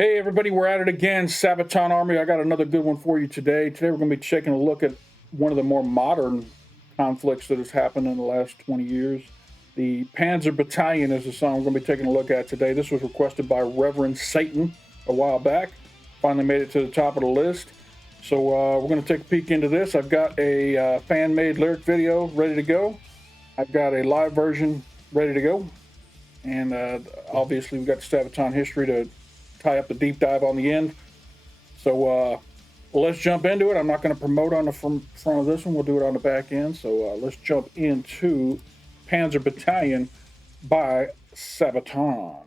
Hey everybody, we're at it again. Sabaton Army. I got another good one for you today. Today we're going to be taking a look at one of the more modern conflicts that has happened in the last 20 years. The Panzer Battalion is the song we're going to be taking a look at today. This was requested by Reverend Satan a while back. Finally made it to the top of the list. So we're going to take a peek into this. I've got a fan-made lyric video ready to go. I've got a live version ready to go. And obviously we've got the Sabaton history to tie up the deep dive on the end. So let's jump into it. I'm not going to promote on the front of this one. We'll do it on the back end. So let's jump into Panzer Battalion by Sabaton.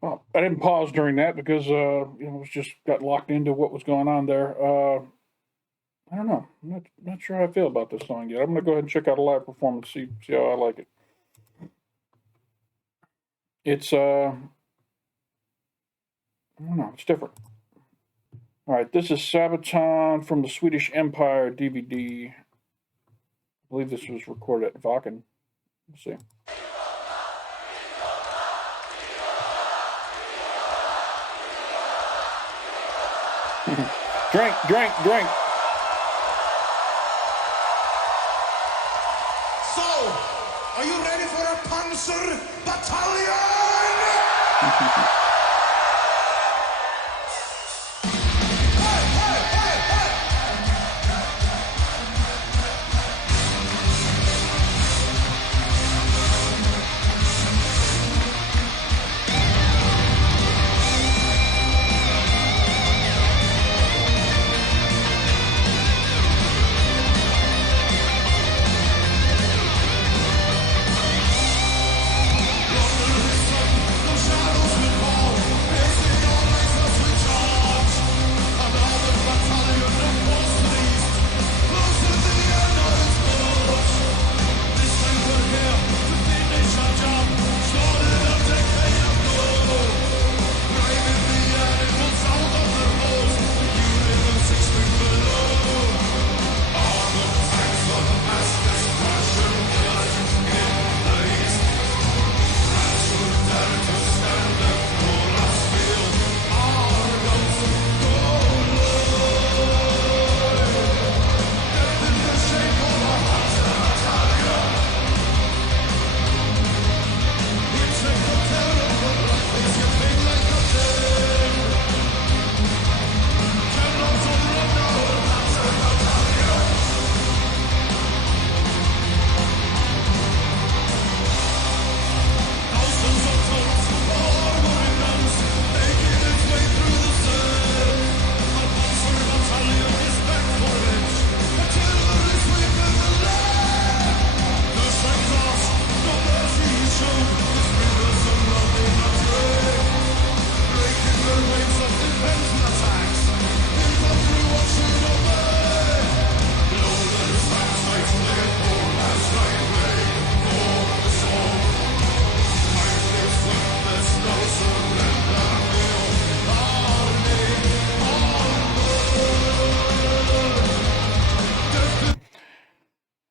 Well, I didn't pause during that because was just got locked into what was going on there. I don't know. I'm not sure how I feel about this song yet. I'm gonna go ahead and check out a live performance, see how I like it. It's I don't know. It's different. All right, this is Sabaton from the Swedish Empire DVD. I believe this was recorded at Wacken. Let's see. Drink, drink, drink. So, are you ready for a Panzer Battalion?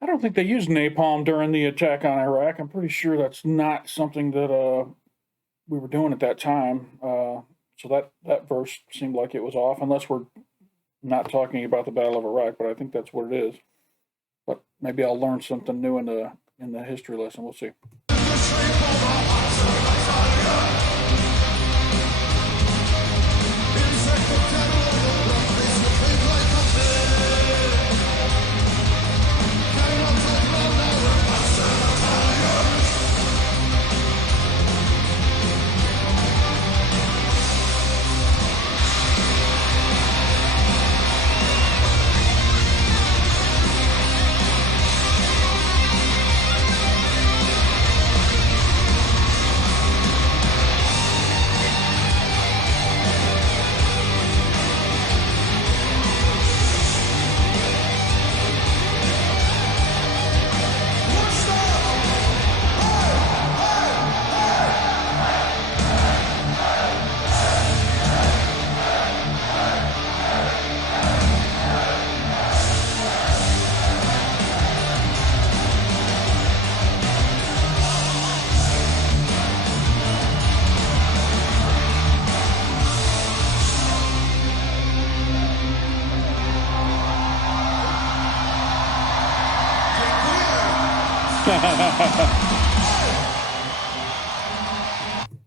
I don't think they used napalm during the attack on Iraq. I'm pretty sure that's not something that we were doing at that time. So that verse seemed like it was off, unless we're not talking about the Battle of Iraq. But I think that's what it is. But maybe I'll learn something new in the history lesson. We'll see.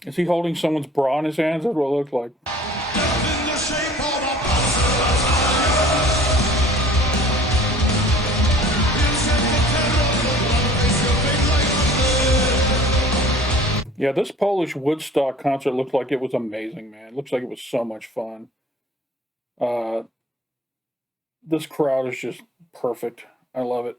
Is he holding someone's bra in his hands? That's what it looked like. In the shape of a Panzer Battalion. Inside the terror of the blood face your big like a Yeah, this Polish Woodstock concert looked like it was amazing, man. It looks like it was so much fun. This crowd is just perfect. I love it.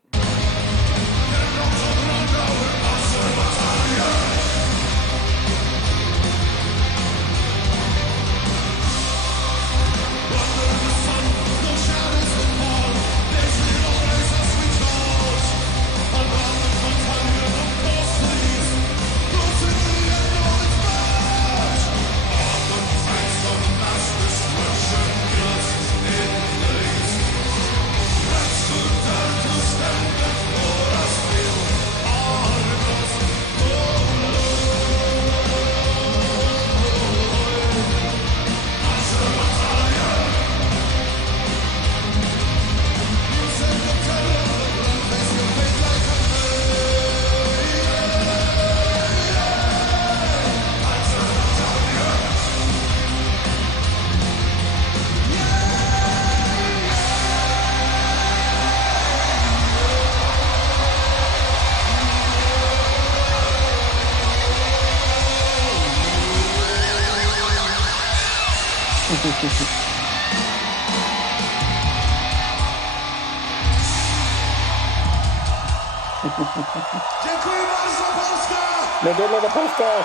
Dziękuję bardzo, Polska! Medulla Polska!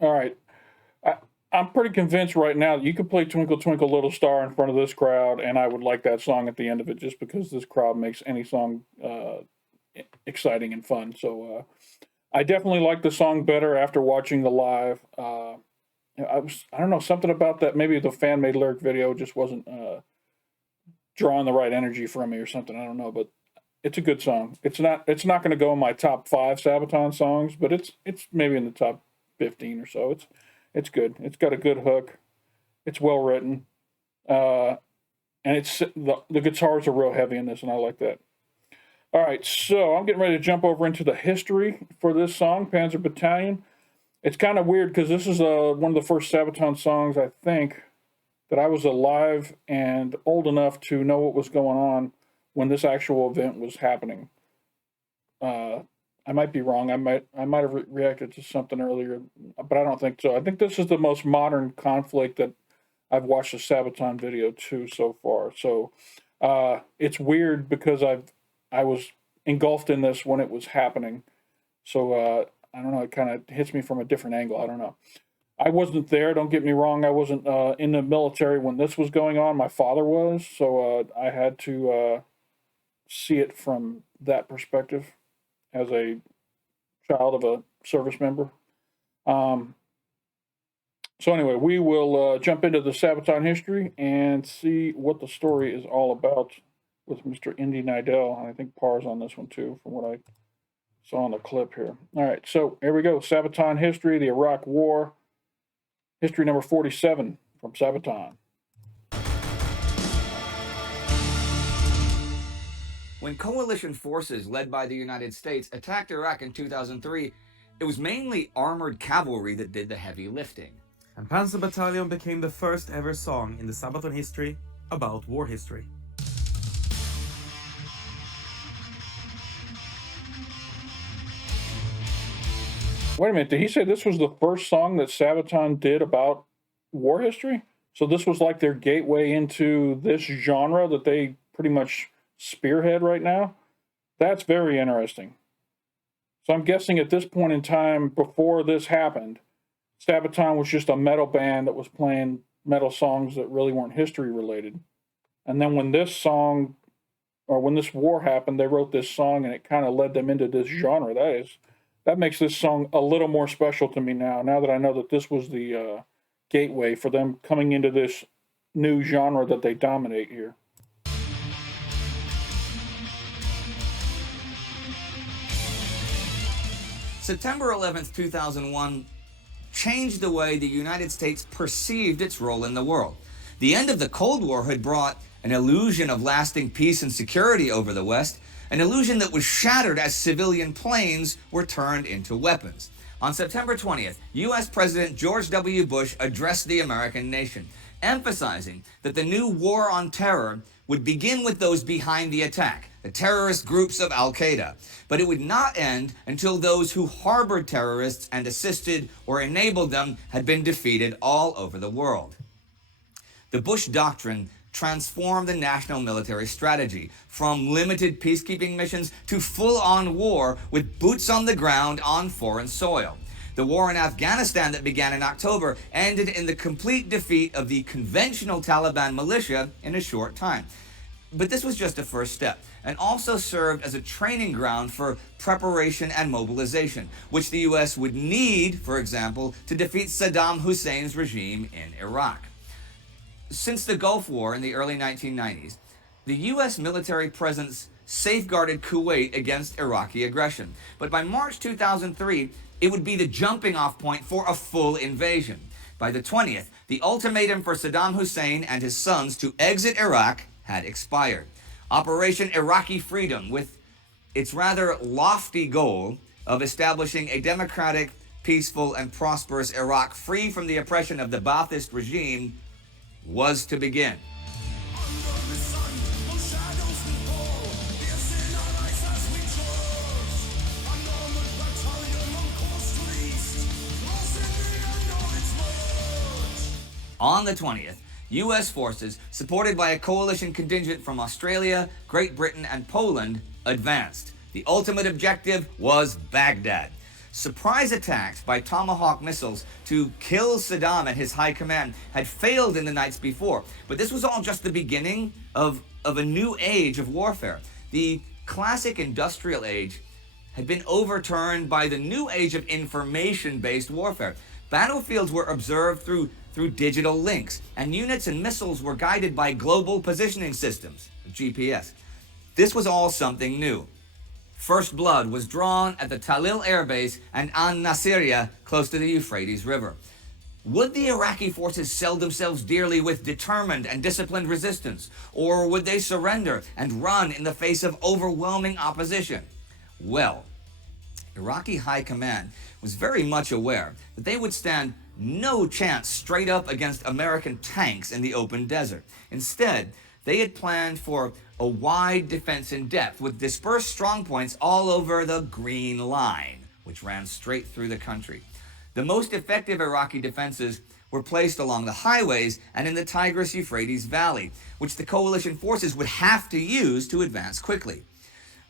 All right. I'm pretty convinced right now that you could play Twinkle Twinkle Little Star in front of this crowd, and I would like that song at the end of it just because this crowd makes any song exciting and fun. So I definitely like the song better after watching the live. I don't know, something about that. Maybe the fan made lyric video just wasn't drawing the right energy from me or something. I don't know, but it's a good song. It's not going to go in my top 5 Sabaton songs, but it's maybe in the top 15 or so. It's good. It's got a good hook. It's well written, and it's the guitars are real heavy in this, and I like that. All right, so I'm getting ready to jump over into the history for this song, Panzer Battalion. It's kind of weird because this is one of the first Sabaton songs, I think, that I was alive and old enough to know what was going on when this actual event was happening. I might be wrong. I might have reacted to something earlier, but I don't think so. I think this is the most modern conflict that I've watched a Sabaton video to so far. So it's weird because I was engulfed in this when it was happening. So I don't know. It kind of hits me from a different angle. I don't know. I wasn't there. Don't get me wrong. I wasn't in the military when this was going on. My father was, so I had to see it from that perspective as a child of a service member. So anyway, we will jump into the Sabaton history and see what the story is all about with Mr. Indy Nidell. And I think Parr's on this one too, from what I saw in the clip here. All right, so here we go. Sabaton history, the Iraq War. History number 47 from Sabaton. When coalition forces led by the United States attacked Iraq in 2003, it was mainly armored cavalry that did the heavy lifting. And Panzer Battalion became the first ever song in the Sabaton history about war history. Wait a minute, did he say this was the first song that Sabaton did about war history? So this was like their gateway into this genre that they pretty much spearhead right now? That's very interesting. So I'm guessing at this point in time, before this happened, Sabaton was just a metal band that was playing metal songs that really weren't history related. And then when this song, or when this war happened, they wrote this song and it kind of led them into this genre. That makes this song a little more special to me now that I know that this was the gateway for them coming into this new genre that they dominate here. September 11th, 2001 changed the way the United States perceived its role in the world. The end of the Cold War had brought an illusion of lasting peace and security over the West, an illusion that was shattered as civilian planes were turned into weapons. On September 20th, U.S. President George W. Bush addressed the American nation, emphasizing that the new war on terror would begin with those behind the attack, the terrorist groups of Al-Qaeda, but it would not end until those who harbored terrorists and assisted or enabled them had been defeated all over the world. The Bush Doctrine transformed the national military strategy from limited peacekeeping missions to full-on war with boots on the ground on foreign soil. The war in Afghanistan that began in October ended in the complete defeat of the conventional Taliban militia in a short time. But this was just a first step, and also served as a training ground for preparation and mobilization, which the U.S. would need, for example, to defeat Saddam Hussein's regime in Iraq. Since the Gulf War in the early 1990s, the U.S. military presence safeguarded Kuwait against Iraqi aggression. But by March 2003, it would be the jumping-off point for a full invasion. By the 20th, the ultimatum for Saddam Hussein and his sons to exit Iraq had expired. Operation Iraqi Freedom, with its rather lofty goal of establishing a democratic, peaceful, and prosperous Iraq free from the oppression of the Ba'athist regime, was to begin. On the 20th, U.S. forces, supported by a coalition contingent from Australia, Great Britain, and Poland, advanced. The ultimate objective was Baghdad. Surprise attacks by Tomahawk missiles to kill Saddam and his high command had failed in the nights before, but this was all just the beginning of a new age of warfare. The classic industrial age had been overturned by the new age of information-based warfare. Battlefields were observed through digital links, and units and missiles were guided by global positioning systems, GPS. This was all something new. First blood was drawn at the Talil Air Base and An Nasiriyah, close to the Euphrates River. Would the Iraqi forces sell themselves dearly with determined and disciplined resistance, or would they surrender and run in the face of overwhelming opposition? Well, Iraqi high command was very much aware that they would stand no chance straight up against American tanks in the open desert. Instead, they had planned for a wide defense in depth with dispersed strongpoints all over the Green Line, which ran straight through the country. The most effective Iraqi defenses were placed along the highways and in the Tigris-Euphrates Valley, which the coalition forces would have to use to advance quickly.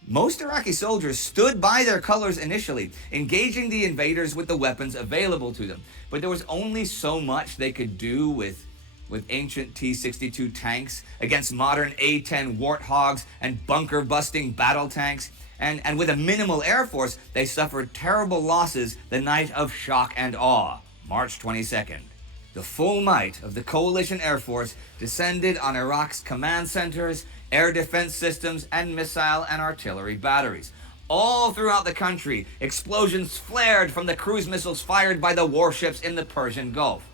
Most Iraqi soldiers stood by their colors initially, engaging the invaders with the weapons available to them. But there was only so much they could do with ancient T-62 tanks against modern A-10 Warthogs and bunker-busting battle tanks. And with a minimal air force, they suffered terrible losses the night of shock and awe, March 22nd. The full might of the coalition air force descended on Iraq's command centers, air defense systems, and missile and artillery batteries. All throughout the country, explosions flared from the cruise missiles fired by the warships in the Persian Gulf.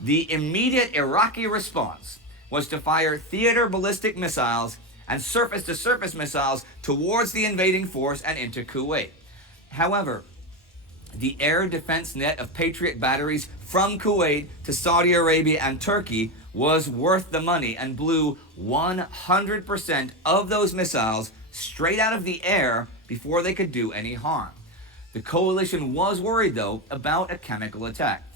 The immediate Iraqi response was to fire theater ballistic missiles and surface-to-surface missiles towards the invading force and into Kuwait. However, the air defense net of Patriot batteries from Kuwait to Saudi Arabia and Turkey was worth the money and blew 100% of those missiles straight out of the air before they could do any harm. The coalition was worried, though, about a chemical attack.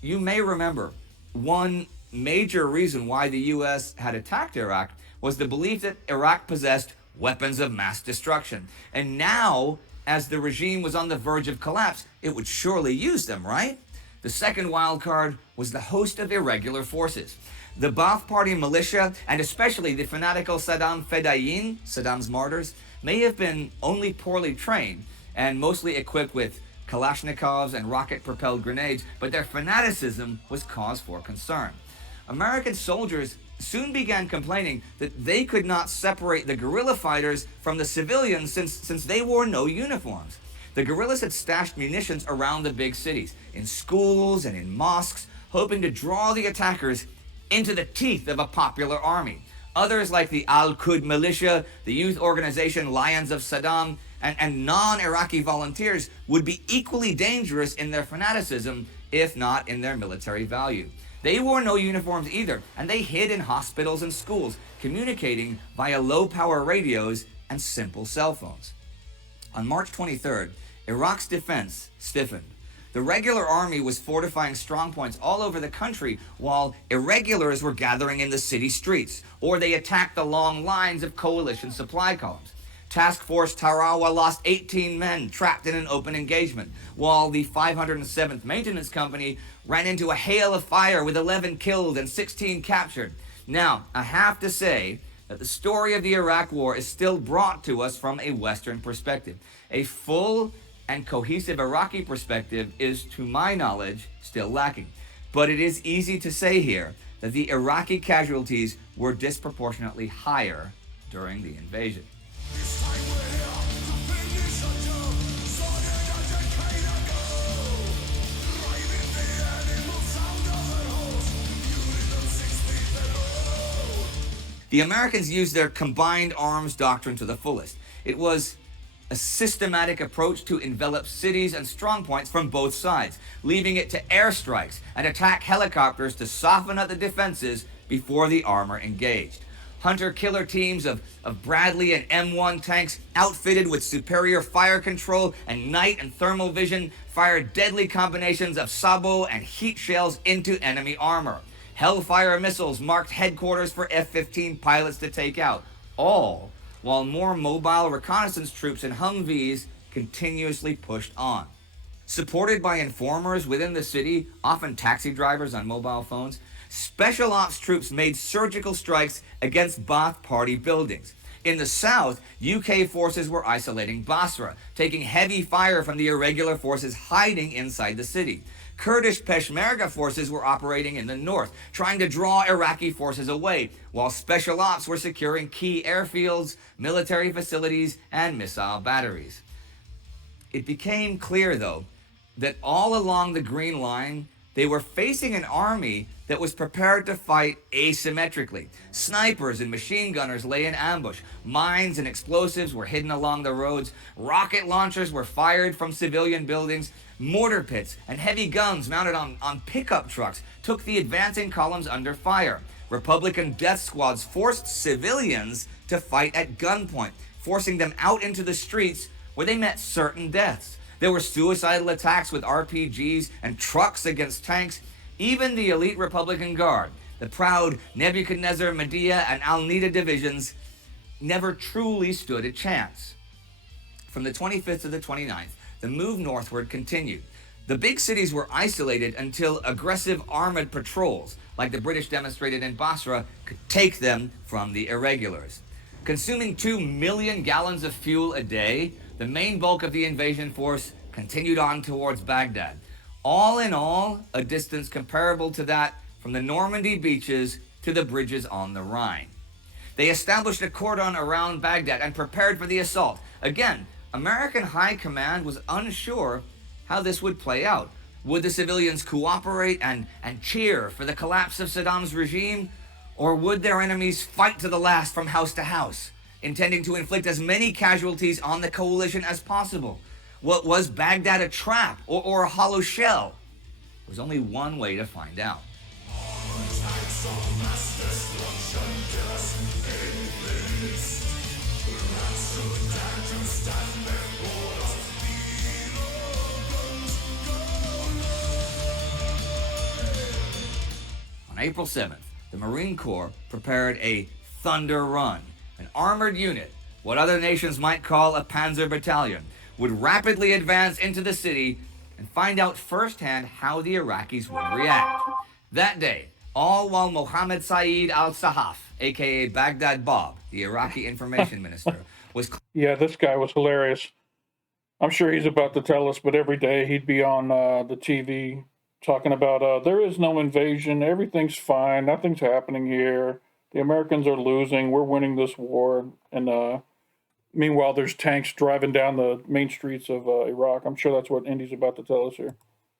You may remember one major reason why the U.S. had attacked Iraq was the belief that Iraq possessed weapons of mass destruction. And now, as the regime was on the verge of collapse, it would surely use them, right? The second wild card was the host of irregular forces. The Ba'ath Party militia, and especially the fanatical Saddam Fedayeen, Saddam's martyrs, may have been only poorly trained and mostly equipped with Kalashnikovs and rocket-propelled grenades, but their fanaticism was cause for concern. American soldiers soon began complaining that they could not separate the guerrilla fighters from the civilians since they wore no uniforms. The guerrillas had stashed munitions around the big cities, in schools and in mosques, hoping to draw the attackers into the teeth of a popular army. Others, like the Al-Quds militia, the youth organization Lions of Saddam, and non-Iraqi volunteers, would be equally dangerous in their fanaticism, if not in their military value. They wore no uniforms either, and they hid in hospitals and schools, communicating via low-power radios and simple cell phones. On March 23rd, Iraq's defense stiffened. The regular army was fortifying strongpoints all over the country, while irregulars were gathering in the city streets, or they attacked the long lines of coalition supply columns. Task Force Tarawa lost 18 men trapped in an open engagement, while the 507th Maintenance Company ran into a hail of fire with 11 killed and 16 captured. Now, I have to say that the story of the Iraq War is still brought to us from a Western perspective. A full and cohesive Iraqi perspective is, to my knowledge, still lacking. But it is easy to say here that the Iraqi casualties were disproportionately higher during the invasion. The Americans used their combined arms doctrine to the fullest. It was a systematic approach to envelop cities and strongpoints from both sides, leaving it to airstrikes and attack helicopters to soften up the defenses before the armor engaged. Hunter-killer teams of Bradley and M1 tanks, outfitted with superior fire control and night and thermal vision, fired deadly combinations of sabot and heat shells into enemy armor. Hellfire missiles marked headquarters for F-15 pilots to take out, all while more mobile reconnaissance troops and Humvees continuously pushed on. Supported by informers within the city, often taxi drivers on mobile phones, special ops troops made surgical strikes against Ba'ath Party buildings. In the south, UK forces were isolating Basra, taking heavy fire from the irregular forces hiding inside the city. Kurdish Peshmerga forces were operating in the north, trying to draw Iraqi forces away, while special ops were securing key airfields, military facilities, and missile batteries. It became clear, though, that all along the Green Line, they were facing an army that was prepared to fight asymmetrically. Snipers and machine gunners lay in ambush. Mines and explosives were hidden along the roads. Rocket launchers were fired from civilian buildings. Mortar pits and heavy guns mounted on pickup trucks took the advancing columns under fire. Republican death squads forced civilians to fight at gunpoint, forcing them out into the streets where they met certain deaths. There were suicidal attacks with RPGs and trucks against tanks. Even the elite Republican Guard, the proud Nebuchadnezzar, Medea, and Al-Nida divisions, never truly stood a chance. From the 25th to the 29th, the move northward continued. The big cities were isolated until aggressive armored patrols, like the British demonstrated in Basra, could take them from the irregulars. Consuming 2 million gallons of fuel a day, the main bulk of the invasion force continued on towards Baghdad. All in all, a distance comparable to that from the Normandy beaches to the bridges on the Rhine. They established a cordon around Baghdad and prepared for the assault. Again, American high command was unsure how this would play out. Would the civilians cooperate and cheer for the collapse of Saddam's regime? Or would their enemies fight to the last from house to house, intending to inflict as many casualties on the coalition as possible? What was Baghdad a trap or a hollow shell? There was only one way to find out. On April 7th, the Marine Corps prepared a Thunder Run. An armored unit, what other nations might call a Panzer Battalion, would rapidly advance into the city and find out firsthand how the Iraqis would react. That day, all while Mohammed Saeed al-Sahaf, aka Baghdad Bob, the Iraqi information minister, was... Yeah, this guy was hilarious. I'm sure he's about to tell us, but every day he'd be on the TV talking about there is no invasion, everything's fine, nothing's happening here, the Americans are losing, we're winning this war, and meanwhile there's tanks driving down the main streets of Iraq. I'm sure that's what Indy's about to tell us here.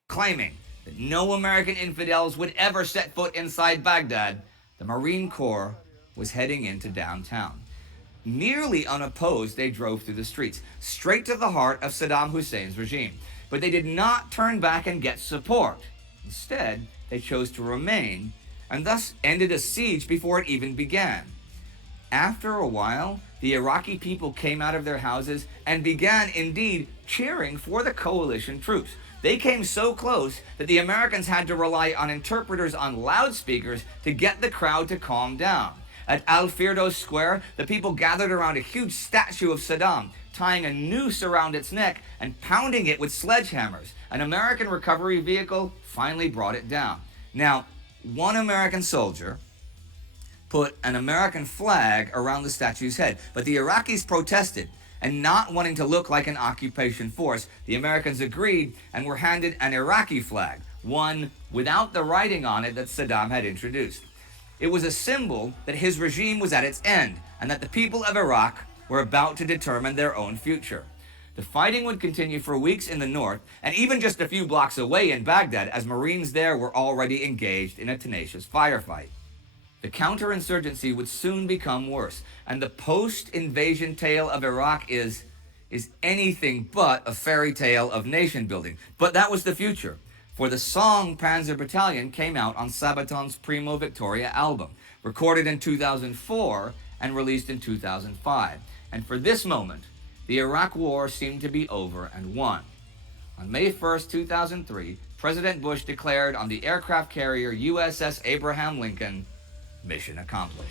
Claiming that no American infidels would ever set foot inside Baghdad, the Marine Corps was heading into downtown. Nearly unopposed, they drove through the streets, straight to the heart of Saddam Hussein's regime. But they did not turn back and get support. Instead, they chose to remain, and thus ended a siege before it even began. After a while, the Iraqi people came out of their houses and began, indeed, cheering for the coalition troops. They came so close that the Americans had to rely on interpreters on loudspeakers to get the crowd to calm down. At Al Firdos Square, the people gathered around a huge statue of Saddam, tying a noose around its neck and pounding it with sledgehammers. An American recovery vehicle finally brought it down. Now, one American soldier put an American flag around the statue's head, but the Iraqis protested, and not wanting to look like an occupation force, the Americans agreed and were handed an Iraqi flag, one without the writing on it that Saddam had introduced. It was a symbol that his regime was at its end, and that the people of Iraq were about to determine their own future. The fighting would continue for weeks in the north, and even just a few blocks away in Baghdad, as Marines there were already engaged in a tenacious firefight. The counterinsurgency would soon become worse, and the post-invasion tale of Iraq is anything but a fairy tale of nation building. But that was the future, for the song Panzer Battalion came out on Sabaton's Primo Victoria album, recorded in 2004 and released in 2005. And for this moment, the Iraq War seemed to be over and won. On May 1st, 2003, President Bush declared on the aircraft carrier USS Abraham Lincoln, mission accomplished.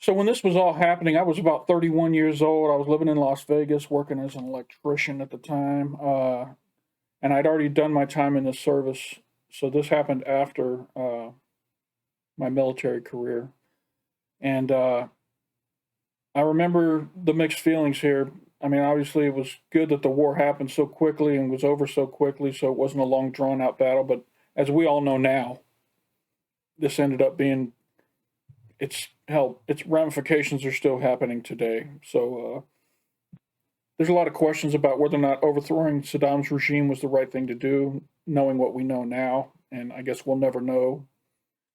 So when this was all happening, I was about 31 years old. I was living in Las Vegas, working as an electrician at the time. And I'd already done my time in the service. So this happened after my military career. And I remember the mixed feelings here. I mean, obviously it was good that the war happened so quickly and was over so quickly, so it wasn't a long drawn out battle. But as we all know now, this ended up being, its ramifications are still happening today. So there's a lot of questions about whether or not overthrowing Saddam's regime was the right thing to do, knowing what we know now. And I guess we'll never know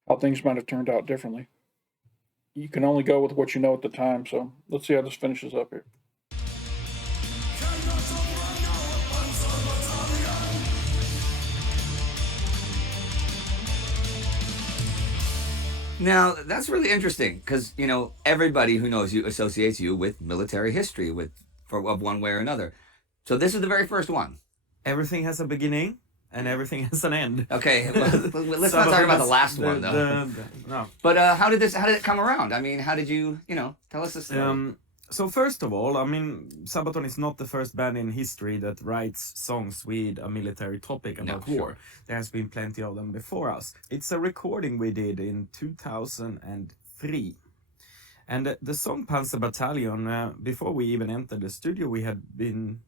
how things might have turned out differently. You can only go with what you know at the time. So let's see how this finishes up here. Now, that's really interesting because, you know, everybody who knows you associates you with military history of one way or another. So this is the very first one. Everything has a beginning and everything has an end. Okay, well, let's not talk about the last one, though. No. But how did it come around? I mean, how did you, tell us this story. So first of all, I mean, Sabaton is not the first band in history that writes songs with a military topic about war. Sure. There has been plenty of them before us. It's a recording we did in 2003. And the song Panzer Battalion, before we even entered the studio, we had been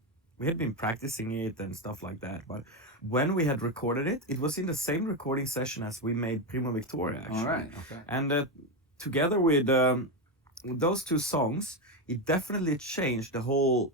practicing it and stuff like that. But when we had recorded it, it was in the same recording session as we made Primo Victoria, actually. All right, okay. And together with those two songs, it definitely changed the whole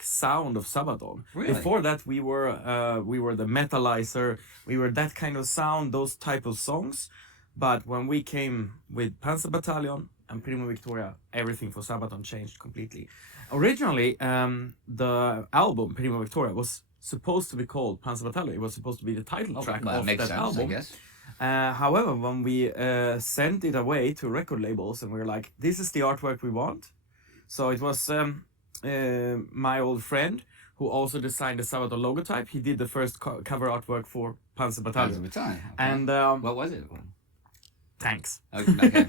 sound of Sabaton. Really? Before that, we were the metalizer, we were that kind of sound, those type of songs. But when we came with Panzer Battalion and Primo Victoria, everything for Sabaton changed completely. Originally, the album Primo Victoria was supposed to be called Panzer Battalion. It was supposed to be the title track of that album. I guess. However, when we sent it away to record labels and we were like, this is the artwork we want. So it was my old friend who also designed the Sabaton logotype. He did the first cover artwork for Panzer Battalion. Panzer Battalion. Okay. And what was it? Thanks. Okay.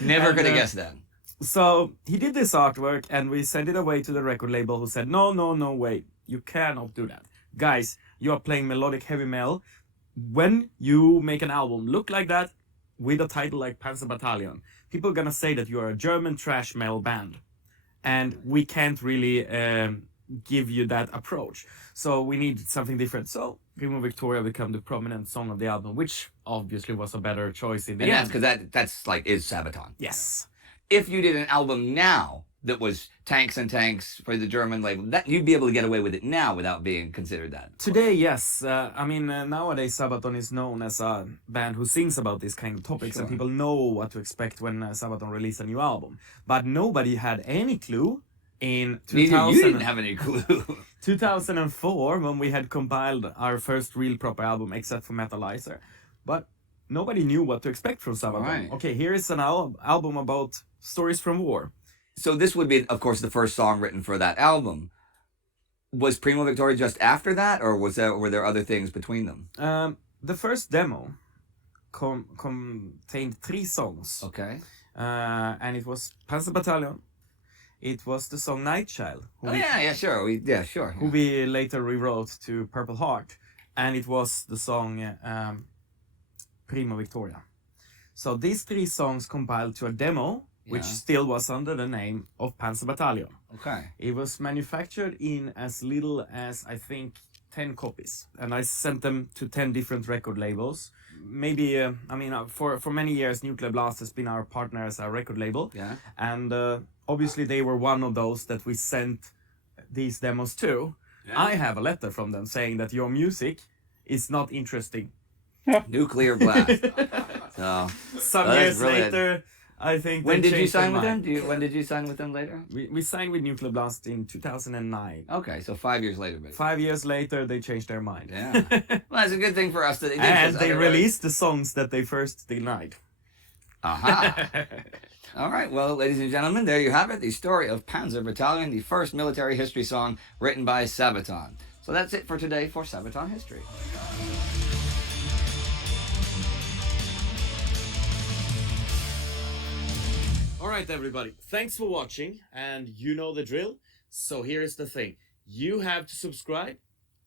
Never could have guessed that. So he did this artwork and we sent it away to the record label who said, no, wait, you cannot do that. Guys, you are playing melodic heavy metal. When you make an album look like that with a title like Panzer Battalion, people are gonna say that you are a German thrash metal band. And we can't really give you that approach. So we need something different. So Primo Victoria became the prominent song of the album, which obviously was a better choice in the end. Because that's is Sabaton. Yes. If you did an album now that was tanks and tanks for the German label, that you'd be able to get away with it now without being considered that. Today, yes. Nowadays Sabaton is known as a band who sings about these kind of topics, and people know what to expect when Sabaton release a new album. But nobody had any clue in 2000. You didn't have any clue. 2004, when we had compiled our first real proper album, except for Metalizer. But nobody knew what to expect from Sabaton. Right. Okay, here is an album about stories from war. So this would be, of course, the first song written for that album. Was Primo Victoria just after that, or were there other things between them? The first demo contained 3 songs. Okay. And it was Panzer Battalion. It was the song Night Child. Sure. Who we later rewrote to Purple Heart. And it was the song Primo Victoria. So these 3 songs compiled to a demo, which still was under the name of Panzer Battalion. Okay. It was manufactured in as little as, I think, 10 copies. And I sent them to 10 different record labels. Maybe, for many years, Nuclear Blast has been our partner as our record label. Yeah. And obviously they were one of those that we sent these demos to. Yeah. I have a letter from them saying that your music is not interesting. Nuclear Blast. So some years later, I think. When did you sign with them? When did you sign with them later? We signed with Nuclear Blast in 2009. Okay, so 5 years later. Basically. 5 years later, they changed their mind. Yeah. Well, that's a good thing for us that they did. And they released the songs that they first denied. Aha. All right, well, ladies and gentlemen, there you have it. The story of Panzer Battalion, the first military history song written by Sabaton. So that's it for today for Sabaton History. Alright everybody, thanks for watching, and you know the drill. So here's the thing, you have to subscribe,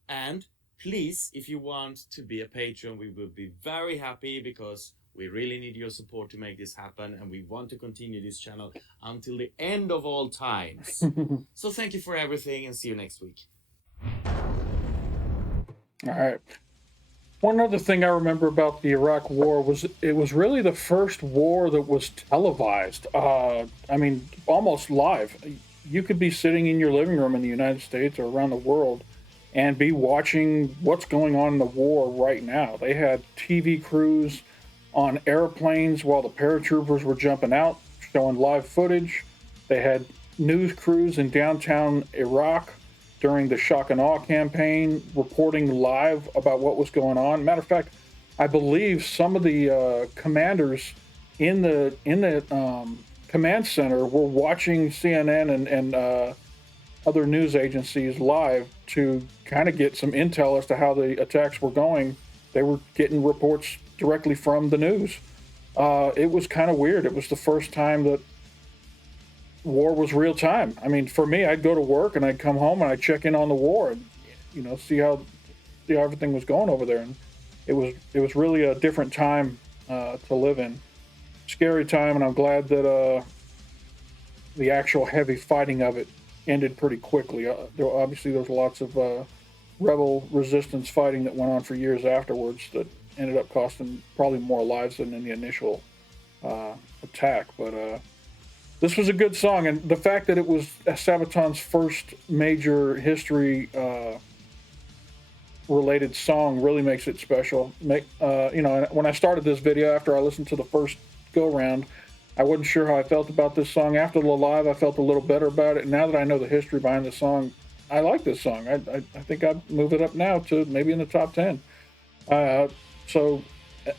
and please, if you want to be a patron, we will be very happy, because we really need your support to make this happen, and we want to continue this channel until the end of all times. So thank you for everything, and see you next week. Alright. One other thing I remember about the Iraq War was it was really the first war that was televised. Almost live. You could be sitting in your living room in the United States or around the world and be watching what's going on in the war right now. They had TV crews on airplanes while the paratroopers were jumping out, showing live footage. They had news crews in downtown Iraq during the shock and awe campaign, reporting live about what was going on. Matter of fact, I believe some of the commanders in the command center were watching CNN and other news agencies live to kind of get some intel as to how the attacks were going. They were getting reports directly from the news. It was kind of weird. It was the first time that war was real time. I mean, for me, I'd go to work and I'd come home and I'd check in on the war and, see how everything was going over there. And it was really a different time to live in. Scary time, and I'm glad that the actual heavy fighting of it ended pretty quickly. There was lots of rebel resistance fighting that went on for years afterwards that ended up costing probably more lives than in the initial attack. But this was a good song, and the fact that it was Sabaton's first major history related song really makes it special. When I started this video, after I listened to the first go round, I wasn't sure how I felt about this song. After the live, I felt a little better about it. And now that I know the history behind the song, I like this song. I think I'd move it up now to maybe in the top 10. So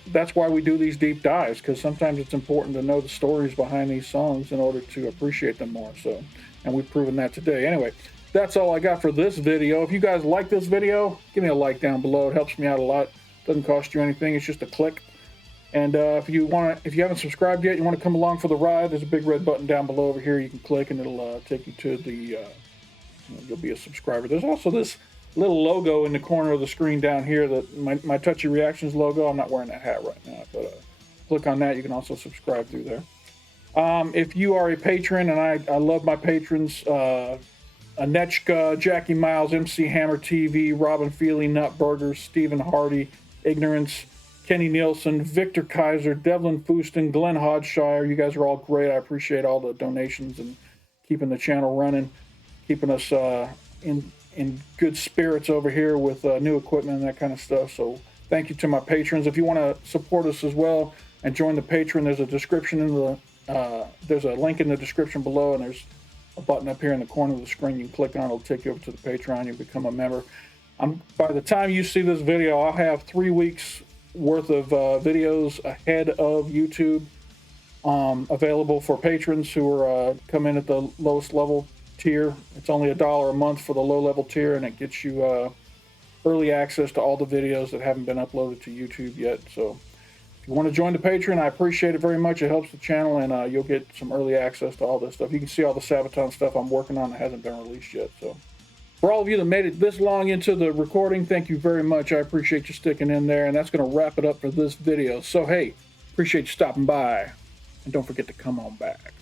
that's why we do these deep dives, because sometimes it's important to know the stories behind these songs in order to appreciate them more. So, and we've proven that today. Anyway, that's all I got for this video. If you guys like this video, give me a like down below. It helps me out a lot. Doesn't cost you anything. It's just a click. And if you haven't subscribed yet, you want to come along for the ride, there's a big red button down below over here. You can click and it'll take you to the, you'll be a subscriber. There's also this little logo in the corner of the screen down here, that my Touchy Reactions logo. I'm not wearing that hat right now, but click on that. You can also subscribe through there. If you are a patron, and I love my patrons, Anechka, Jackie Miles, MC Hammer TV, Robin Feely, Nutburger, Stephen Hardy, Ignorance, Kenny Nielsen, Victor Kaiser, Devlin Fuston, Glenn Hodshire. You guys are all great. I appreciate all the donations and keeping the channel running, keeping us in good spirits over here with new equipment and that kind of stuff. So thank you to my patrons. If you want to support us as well and join the Patreon, there's a description in the there's a link in the description below, and there's a button up here in the corner of the screen you can click on. It'll take you over to the Patreon. You become a member. By the time you see this video, I'll have 3 weeks worth of videos ahead of YouTube available for patrons who are come in at the lowest level tier. It's only $1 a month for the low level tier, and it gets you early access to all the videos that haven't been uploaded to YouTube yet. So if you want to join the Patreon, I appreciate it very much. It helps the channel, and you'll get some early access to all this stuff. You can see all the Sabaton stuff I'm working on that hasn't been released yet. So for all of you that made it this long into the recording, thank you very much. I appreciate you sticking in there, and that's going to wrap it up for this video. So hey, appreciate you stopping by, and don't forget to come on back.